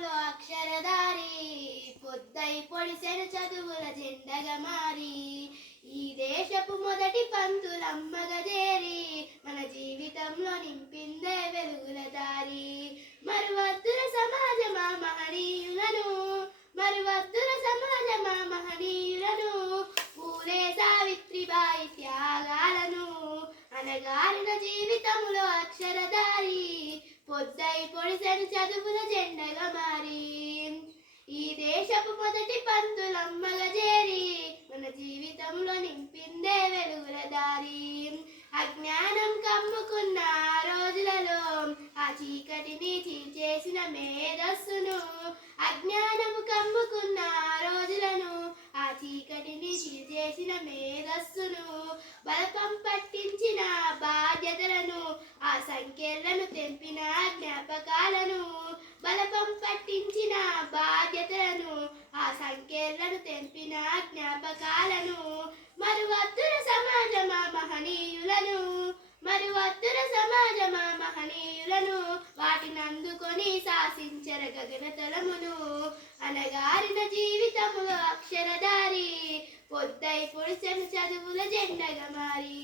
జీవితములో అక్షరధారి పొద్దై పొడిసెను చదువుల జెండగా మారి ఈ దేశపు మొదటి పంతులమ్మగా చేరి మన జీవితంలో నింపిందే వెలుగుల దారి మరువద్దుల సమాజమా మహనీయులను మరువద్దుల సమాజమా మహనీయులను పూలే సావిత్రిబాయి త్యాగాలను అనగారిన జీవితంలో అక్షరధారి పొద్దై పొడిసెను చదువుల జెండగా మారి ఈ దేశపు మొదటి పంతులమ్మగా చేరి మన జీవితంలో నింపిందే వెలుగుల దారి అజ్ఞానం కమ్ముకున్న రోజులలో ఆ చీకటిని చీల్చేసిన మేధస్సును అజ్ఞానము కమ్ముకున్న రోజులను ఆ చీకటిని చీల్చేసిన మేధస్సును బలపం పట్టించిన బాధ్యతలను ఆ సంఖ్యలను తెంపిన జ్ఞాపకాలను బలపం పట్టించిన బాధ్యతలను ఆ సంఖ్యలను తెంపిన జ్ఞాపకాలను మరువద్దుల సమాజమా మహనీయులను మరువద్దుల సమాజమా మహనీయులను వాటిని అందుకొని శాసించర గగనతలమును అనగారిన జీవితములో అక్షరధారి పొద్దై పొడిసెను చదువుల జెండగా మారి